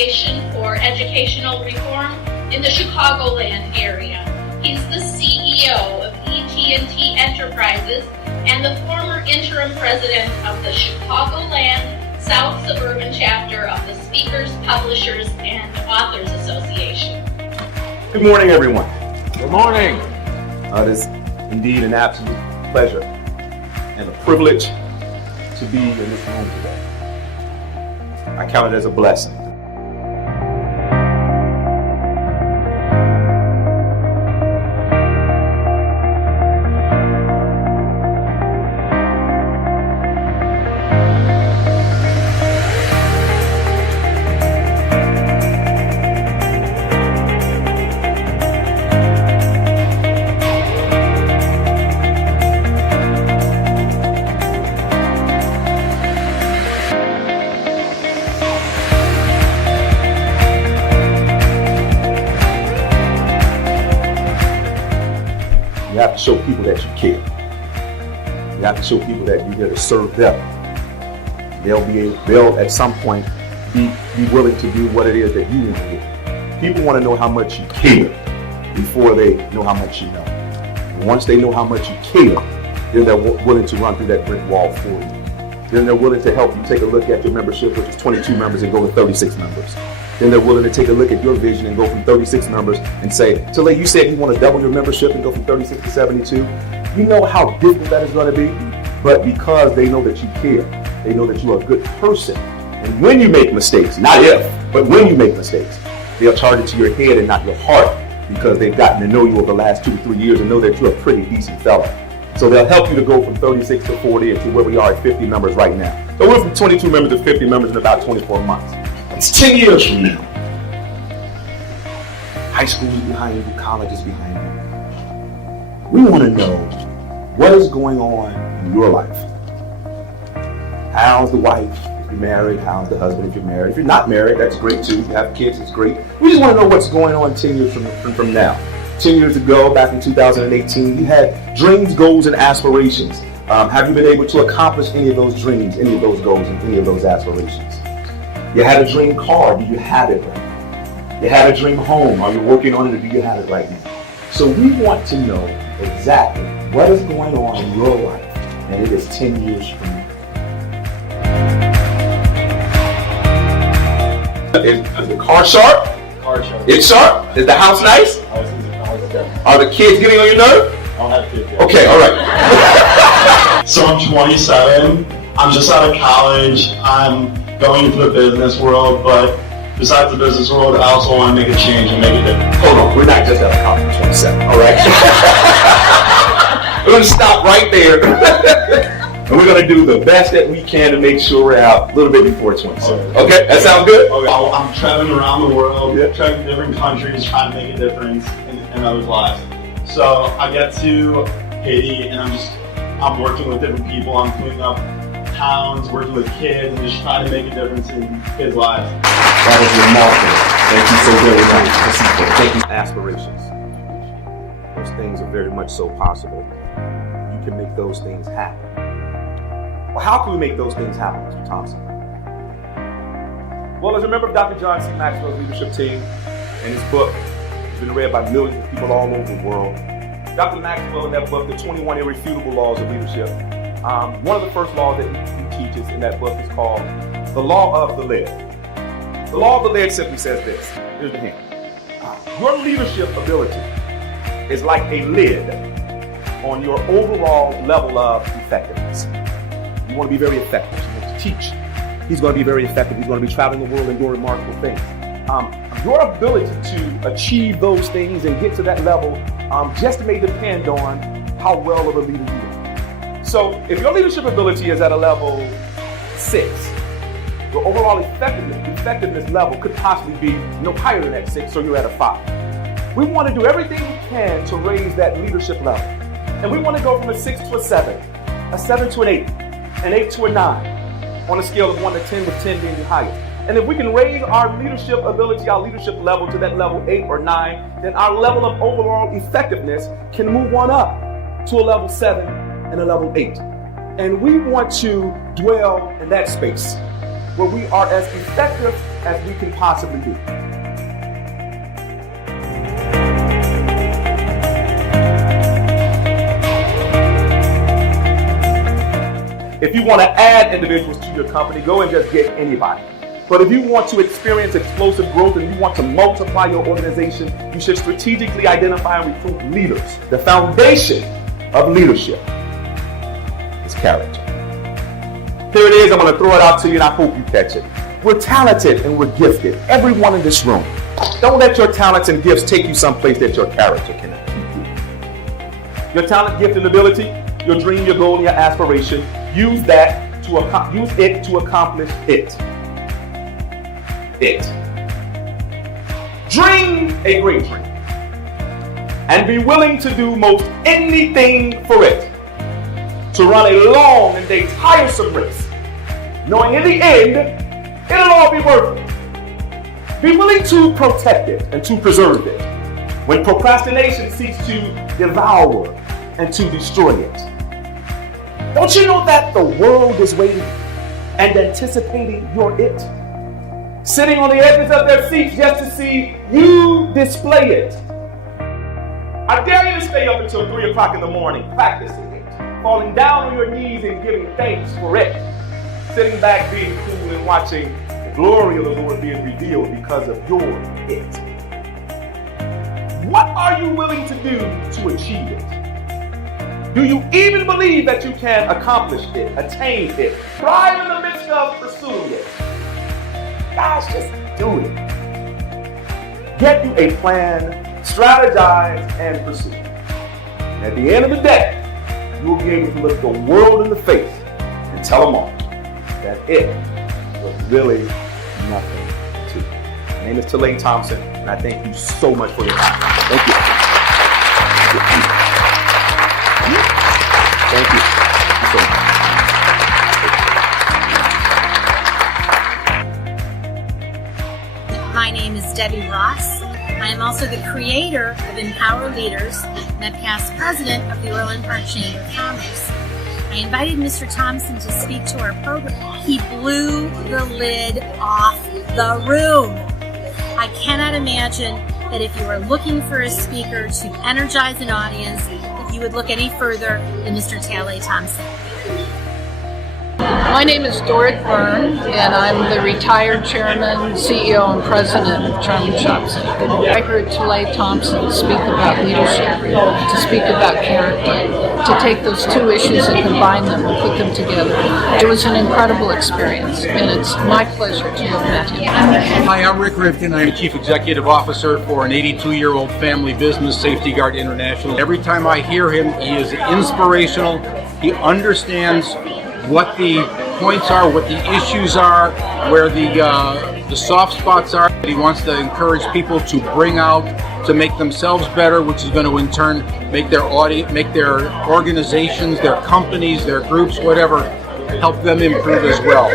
Foundation for Educational Reform in the Chicagoland area. He's the CEO of ET&T Enterprises and the former interim president of the Chicagoland South Suburban chapter of the Speakers, Publishers, and Authors Association. Good morning, everyone. Good morning. It is indeed an absolute pleasure and a privilege to be in this room today. I count it as a blessing. You have to show people that you care. You have to show people that you're here to serve them. They'll at some point be willing to do what it is that you want to do. People want to know how much you care before they know how much you know. And once they know how much you care, then they're willing to run through that brick wall for you. Then they're willing to help you take a look at your membership, which is 22 members, and go to 36 members. Then they're willing to take a look at your vision and go from 36 members and say, Talei, you said you want to double your membership and go from 36 to 72. You know how difficult that is going to be, but because they know that you care, they know that you are a good person. And when you make mistakes, not if, but when you make mistakes, they'll charge it to your head and not your heart, because they've gotten to know you over the last 2 to 3 years and know that you're a pretty decent fella. So they'll help you to go from 36 to 40 and to where we are at 50 members right now. So we're from 22 members to 50 members in about 24 months. It's 10 years from now. High school is behind you, college is behind you. We want to know what is going on in your life. How's the wife if you're married? How's the husband if you're married? If you're not married, that's great too. If you have kids, it's great. We just want to know what's going on 10 years from now. 10 years ago, back in 2018, you had dreams, goals, and aspirations. Have you been able to accomplish any of those dreams, any of those goals, and any of those aspirations? You had a dream car, do you have it right now? You had a dream home, are you working on it, or do you have it right now? So we want to know exactly what is going on in your life, and it is 10 years from now. Is the car sharp? Car sharp. It's sharp? Is the house nice? Are the kids getting on your nerve? I don't have kids yet. Okay, all right. So I'm 27. I'm just out of college. I'm going into the business world, but besides the business world, I also want to make a change and make a difference. Hold on, we're not just out of college, 27, all right? We're going to stop right there. And we're going to do the best that we can to make sure we're out a little bit before 27. Okay, that sound good? Okay. I'm traveling around the world, traveling to different countries, trying to make a difference in others' lives. So I get to Haiti, and I'm working with different people. I'm cleaning up towns, working with kids, and just trying to make a difference in kids' lives. That was remarkable. Thank you so very much. Thank you. Aspirations. Those things are very much so possible. You can make those things happen. Well, how can we make those things happen, Mr. Thompson? Well, as a member of Dr. John C. Maxwell's leadership team, and his book has been read by millions of people all over the world. Dr. Maxwell, in that book, The 21 Irrefutable Laws of Leadership, one of the first laws that he teaches in that book is called the Law of the Lid. The Law of the Lid simply says this. Here's the hint. Your leadership ability is like a lid on your overall level of effectiveness. You want to be very effective. You want to teach. He's going to be very effective. He's going to be traveling the world and doing remarkable things. Your ability to achieve those things and get to that level just may depend on how well of a leader you are. So if your leadership ability is at a level 6, your overall effectiveness level could possibly be no higher than that 6, so you're at a 5. We want to do everything we can to raise that leadership level. And we want to go from a 6 to a 7, a 7 to an 8, an 8 to a 9, on a scale of 1 to 10, with 10 being the highest. And if we can raise our leadership ability, our leadership level to that level 8 or 9, then our level of overall effectiveness can move on up to a level 7 and a level 8. And we want to dwell in that space. where we are as effective as we can possibly be. If you want to add individuals to your company, go and just get anybody. But if you want to experience explosive growth and you want to multiply your organization, you should strategically identify and recruit leaders. The foundation of leadership is character. Here it is. I'm going to throw it out to you and I hope you catch it. We're talented and we're gifted. Everyone in this room. Don't let your talents and gifts take you someplace that your character cannot keep you. Your talent, gift, and ability, your dream, your goal, and your aspiration, use it to accomplish it. Dream a great dream and be willing to do most anything for it. To run a long and a tiresome race, knowing in the end, it'll all be worth it. Be willing to protect it and to preserve it when procrastination seeks to devour and to destroy it. Don't you know that the world is waiting and anticipating your it? Sitting on the edges of their seats just to see you display it. I dare you to stay up until 3 o'clock in the morning practicing it, falling down on your knees and giving thanks for it, sitting back being cool and watching the glory of the Lord being revealed because of your it. What are you willing to do to achieve it? Do you even believe that you can accomplish it, attain it, thrive in the midst of pursuing it? Guys, just do it. Get you a plan, strategize, and pursue. And at the end of the day, you'll be able to look the world in the face and tell them all that it was really nothing to you. My name is Talei Thompson, and I thank you so much for your time. Thank you. Thank you. Thank you so much. My name is Debbie Ross. I am also the creator of Empower Leaders and past president of the Orland Park Chamber of Commerce. I invited Mr. Thompson to speak to our program. He blew the lid off the room. I cannot imagine that if you were looking for a speaker to energize an audience, that you would look any further than Mr. Talei Thompson. My name is Dorrit Byrne, and I'm the retired chairman, CEO, and president of Charming Shops. I heard Talei Thompson speak about leadership, to speak about character, to take those two issues and combine them and put them together. It was an incredible experience, and it's my pleasure to have met him. Hi, I'm Rick Rivkin. I'm Chief Executive Officer for an 82-year-old family business, Safety Guard International. Every time I hear him, he is inspirational. He understands what the points are, what the issues are, where the soft spots are. He wants to encourage people to bring out, to make themselves better, which is going to in turn make their organizations, their companies, their groups, whatever, help them improve as well.